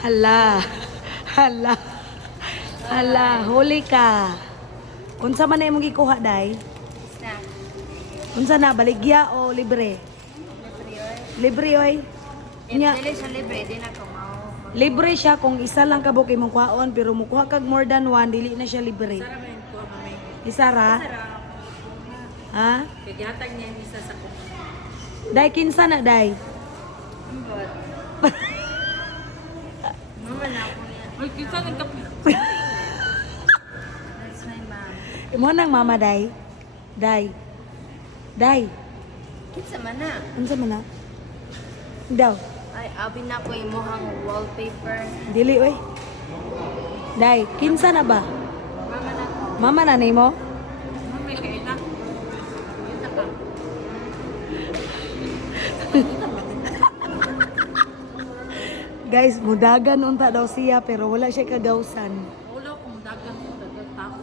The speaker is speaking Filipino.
Hala. Hala. Hala, huli ka. Unsa man na imong gikuha, day? Snack. Unsa na, baligya o libre? Libre, oy. Nya, Dili siya libre, di na ko mao. libre siya kung isa lang ka bukay mong kuhaon, pero mukuha kag more than one, dili na siya libre. Sara man ko mamay. Isa ra? Ha? Kaya gihatag niya yung isa sa ko. Day, kinsa na, day? Ambot. Mama na ako niya. Uy, kinsa nagkape? That's my mom. Imo nang mama, day? Day. Day. Kinsa man na? Unsa man na? Daw. Ay, abi na ko yung muhang wallpaper. Dili, oy. Day, kinsa na ba? Mama na ko. Mama na nimo? Mami, kayo na. Kinsa ka? Guys, mudagan unta daw siya pero wala siya kagawsan. Ulo kung dagang ko dagang tao.